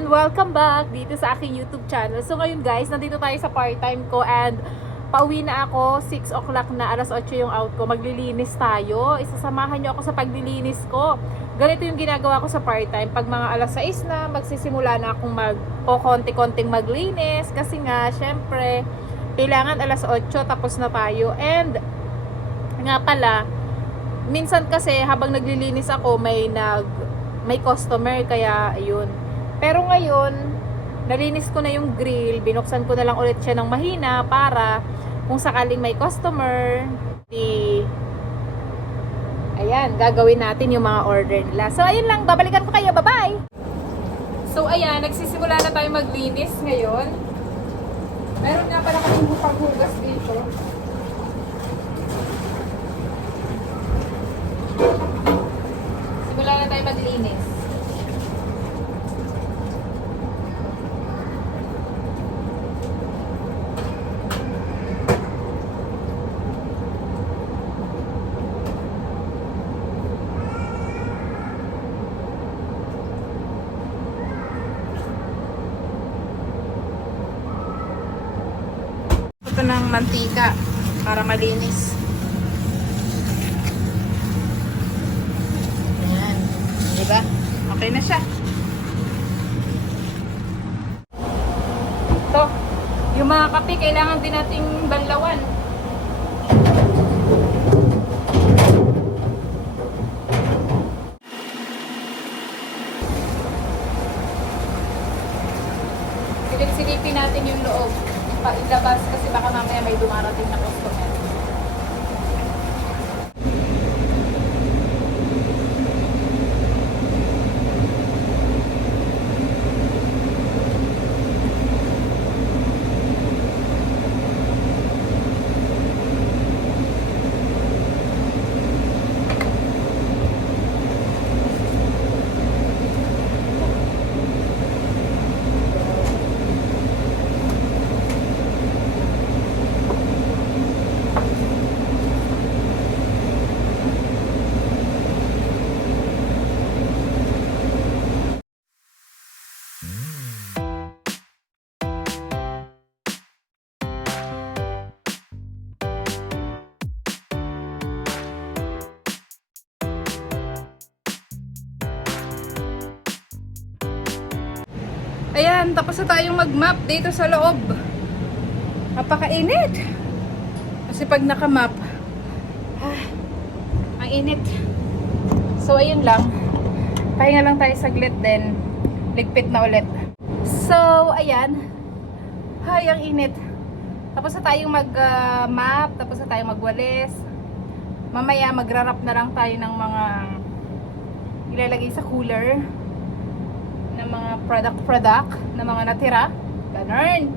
and welcome back dito sa aking YouTube channel. So ngayon guys, nandito tayo sa part-time ko and pauwi na ako, 6 o'clock na, alas 8 yung out ko. Maglilinis tayo. Isasamahan nyo ako sa paglilinis ko. Ganito yung ginagawa ko sa part-time. Pag mga alas 6 na, magsisimula na akong konti-konting maglinis. Kasi nga, syempre, kailangan alas 8 tapos na tayo. And nga pala, minsan kasi habang naglilinis ako, may customer, kaya ayun. Pero ngayon, nalinis ko na yung grill, binuksan ko na lang ulit siya ng mahina para kung sakaling may customer, ayan, gagawin natin yung mga order nila. So ayun lang, babalikan ko kayo, bye-bye! So ayan, nagsisimula na tayo maglinis ngayon. Meron nga pala kaming hupang-hugas dito. Simula na tayo maglinis. Ito ng mantika para malinis. Ayan. Diba? Okay na siya. Ito. Yung mga kape, kailangan din nating banlawan. Silip-silipin natin yung loob. Pailabas kasi baka mamaya may dumarating na customer. Ayan, tapos na tayong mag-map dito sa loob. Napakainit. Kasi pag naka-map, ang init. So, ayun lang. Pahinga lang tayo saglit din. Ligpit na ulit. So, ayan. Ay, ang init. Tapos na tayong mag-map. Tapos na tayong magwalis. Mamaya, magra-wrap na lang tayo ng mga ilalagay sa cooler. Ng mga product na mga natira. Ganun.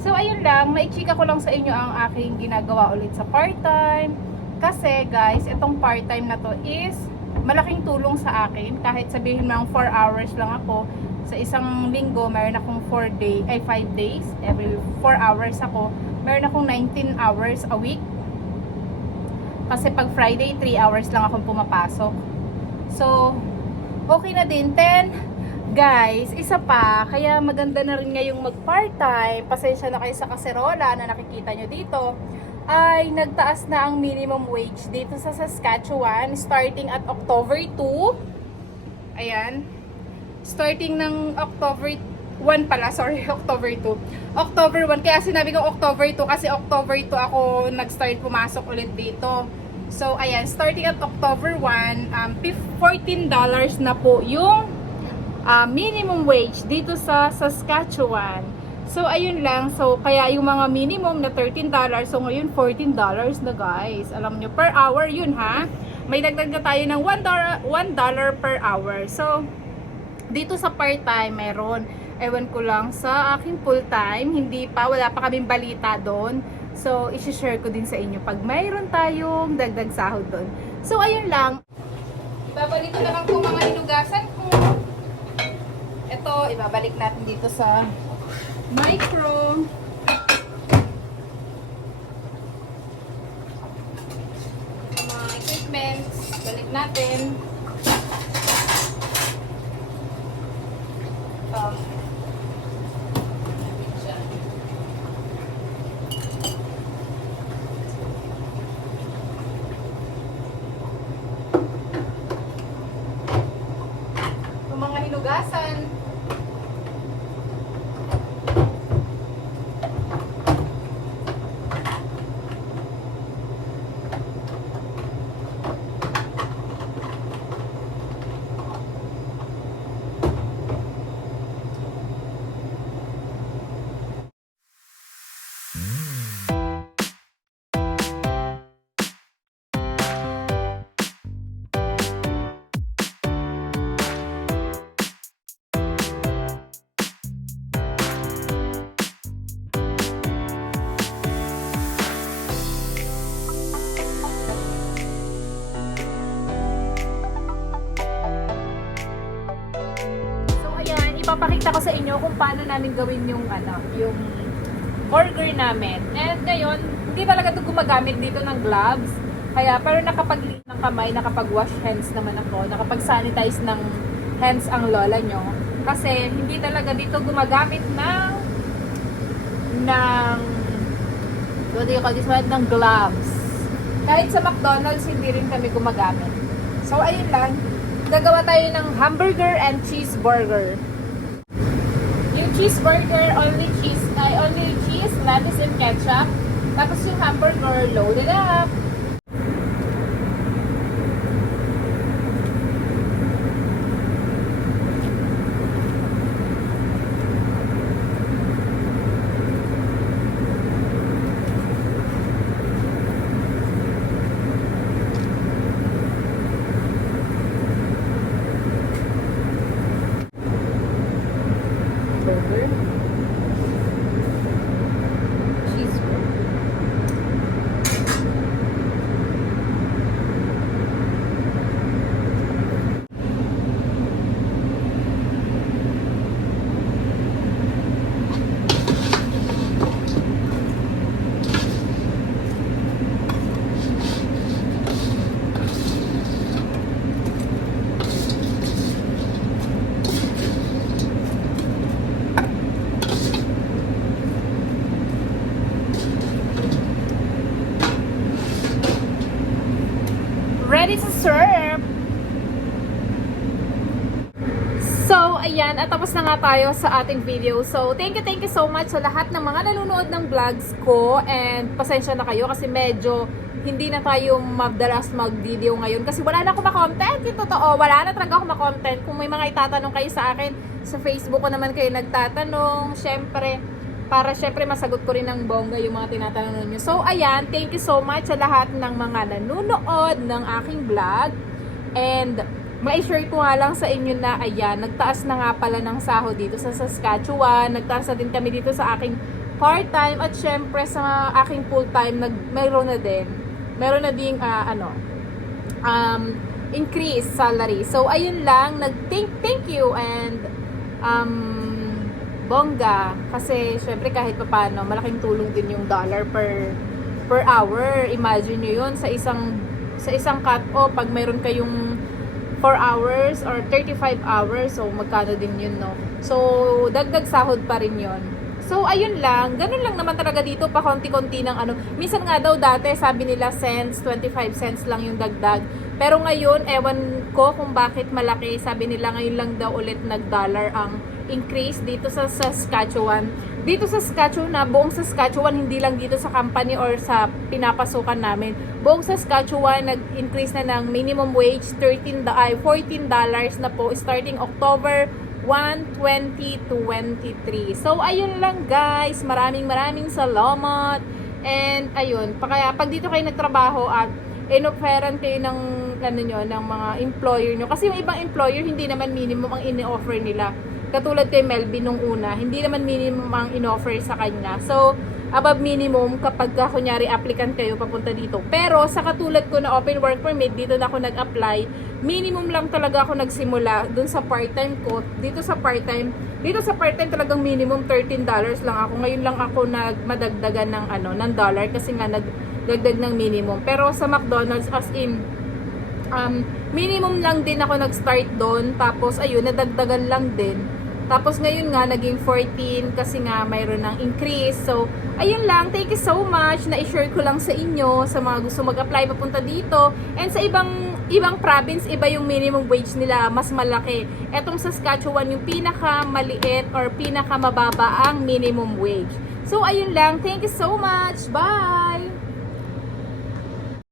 So, ayun lang. Maichika ko lang sa inyo ang aking ginagawa ulit sa part-time. Kasi, guys, itong part-time na to is malaking tulong sa akin. Kahit sabihin mo 4 hours lang ako. Sa isang linggo, meron akong 5 days. Every 4 hours ako. Meron akong 19 hours a week. Kasi pag Friday, 3 hours lang akong pumapasok. So, okay na din. 10 guys, isa pa, kaya maganda na rin ngayong mag-part-time, pasensya na kayo sa kaserola na nakikita nyo dito, ay nagtaas na ang minimum wage dito sa Saskatchewan, starting at October 2. Ayan. Starting ng October 1 pala, sorry, October 2. October 1, kaya sinabi ko October 2 kasi October 2 ako nag-start pumasok ulit dito. So, ayan, starting at October 1, $14 na po yung minimum wage dito sa Saskatchewan. So, ayun lang. So, kaya yung mga minimum na $13, so ngayon $14 na guys. Alam nyo, per hour yun ha. May dagdag na tayo ng $1 per hour. So, dito sa part-time meron. Ewan ko lang sa aking full-time. Hindi pa, wala pa kaming balita doon. So, isi-share ko din sa inyo pag mayroon tayong dagdag sahod doon. So, ayun lang. Ibabalik ko na lang po mga hinugasan ko. Ito, ibabalik natin dito sa micro. Mga equipments, balik natin. hugasan. Ipapakita ko sa inyo kung paano namin gawin yung yung burger namin. And ngayon, hindi talaga ito gumagamit dito ng gloves. Kaya, pero nakapag-liit ng kamay, nakapag-wash hands naman ako, nakapag-sanitize ng hands ang lola nyo. Kasi, hindi talaga dito gumagamit what do you call this one? Ng gloves. Kahit sa McDonald's, hindi rin kami gumagamit. So, ayun lang. Gagawa tayo ng hamburger and cheeseburger. Yung cheeseburger, only cheese, lettuce, and ketchup. Tapos yung hamburger, loaded up. Burger. Cheeseburger. Ready to serve! So, ayan, at tapos na nga tayo sa ating video. So, thank you so much sa lahat ng mga nanonood ng vlogs ko. And pasensya na kayo kasi medyo hindi na tayo madalas mag-video ngayon. Kasi wala na ako ma-content. Yung totoo, wala na talaga ako ma-content. Kung may mga itatanong kayo sa akin, sa Facebook ko naman kayo nagtatanong. Syempre, para syempre masagot ko rin ng bongga yung mga tinatanong nyo. So, ayan, thank you so much sa lahat ng mga nanonood ng aking vlog. And, ma-share ko nga lang sa inyo na, ayan, nagtaas na nga pala ng sahod dito sa Saskatchewan. Nagtaas na din kami dito sa aking part-time. At syempre, sa aking full-time, meron na din. Meron na ding, increase salary. So, ayun lang. Thank you and, bongga, kasi syempre kahit papaano malaking tulong din yung dollar per hour. Imagine nyo yun sa isang cut-off pag mayroon kayong 4 hours or 35 hours, so magkano din yun, no? So dagdag sahod pa rin yun. So ayun lang, ganun lang naman talaga dito, pa konti-konti ng minsan nga daw dati sabi nila cents, 25 cents lang yung dagdag, pero ngayon ewan ko kung bakit malaki. Sabi nila ngayon lang daw ulit nag-dollar ang increase dito sa Saskatchewan. Dito sa Saskatchewan na, buong Saskatchewan, hindi lang dito sa company or sa pinapasukan namin. Buong Saskatchewan, nag-increase na ng minimum wage, $14 na po, starting October 1, 2023. So, ayun lang guys. Maraming salamat. And, ayun. Kaya, pag dito kayo nagtrabaho at in-offeran kayo ng, ng mga employer nyo. Kasi yung ibang employer, hindi naman minimum ang in-offer nila. Katulad kay Melvin nung una, hindi naman minimum ang in-offer sa kanya. So, above minimum kapag kunyari applicant kayo papunta dito. Pero sa katulad ko na open work permit, dito na ako nag-apply, minimum lang talaga ako nagsimula dun sa part-time ko. Dito sa part-time talagang minimum $13 lang ako. Ngayon lang ako nagmadagdagan ng dollar kasi nga nagdagdag ng minimum. Pero sa McDonald's, as in minimum lang din ako nag-start doon. Tapos ayun, nadagdagan lang din. Tapos ngayon nga, naging 14 kasi nga mayroon ng increase. So, ayun lang. Thank you so much. Na-share ko lang sa inyo, sa mga gusto mag-apply papunta dito. And sa ibang province, iba yung minimum wage nila, mas malaki. Etong Saskatchewan, yung pinaka-maliit or pinaka-mababa ang minimum wage. So, ayun lang. Thank you so much. Bye!